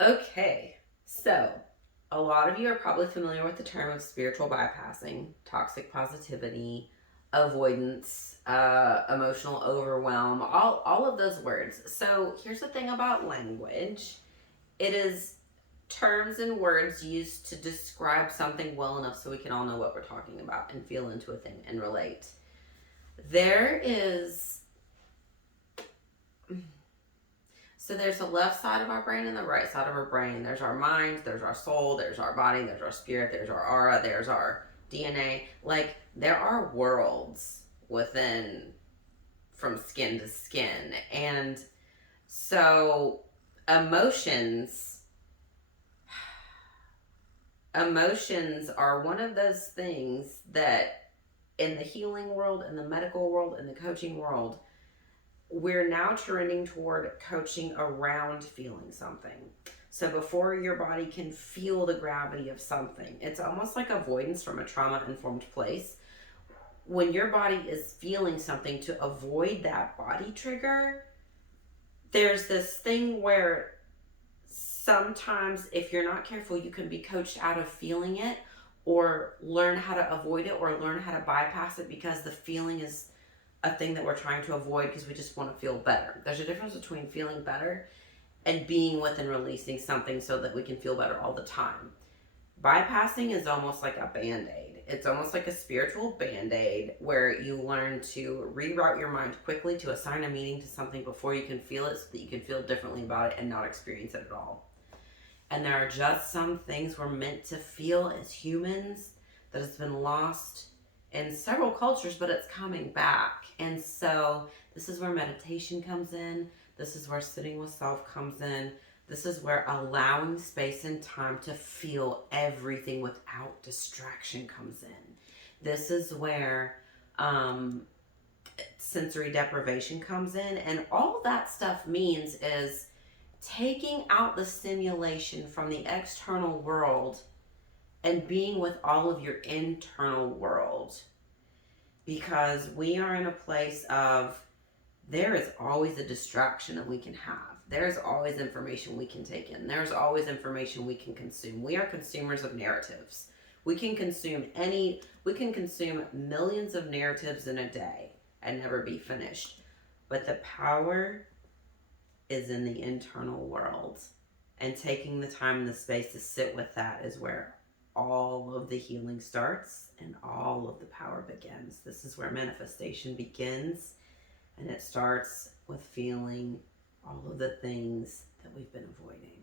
Okay, so a lot of you are probably familiar with the term of spiritual bypassing, toxic positivity, avoidance, emotional overwhelm, all of those words. So here's the thing about language: it is terms and words used to describe something well enough so we can all know what we're talking about and feel into a thing and relate. There is So there's the left side of our brain and the right side of our brain. There's our mind, there's our soul, there's our body, there's our spirit, there's our aura, there's our DNA. Like, there are worlds within, from skin to skin. And so emotions emotions are one of those things that in the healing world, in the medical world, in the coaching world, we're now trending toward coaching around feeling something. So before your body can feel the gravity of something, it's almost like avoidance from a trauma informed place. When your body is feeling something, to avoid that body trigger, there's this thing where sometimes, if you're not careful, you can be coached out of feeling it, or learn how to avoid it, or learn how to bypass it because the feeling is a thing that we're trying to avoid because we just want to feel better. There's a difference between feeling better and being with and releasing something so that we can feel better all the time. Bypassing is almost like a band-aid. It's almost like a spiritual band-aid where you learn to reroute your mind quickly to assign a meaning to something before you can feel it so that you can feel differently about it and not experience it at all. And there are just some things we're meant to feel as humans that has been lost in several cultures, but it's coming back. And so this is where meditation comes in. This is where sitting with self comes in. This is where allowing space and time to feel everything without distraction comes in. This is where sensory deprivation comes in. And all that stuff means is taking out the stimulation from the external world and being with all of your internal world, because we are in a place of, there is always a distraction that we can have. There's always information we can take in. There's always information we can consume. We are consumers of narratives. We can consume millions of narratives in a day and never be finished. But the power is in the internal world. And taking the time and the space to sit with that is where all of the healing starts and all of the power begins. This is where manifestation begins, and it starts with feeling all of the things that we've been avoiding.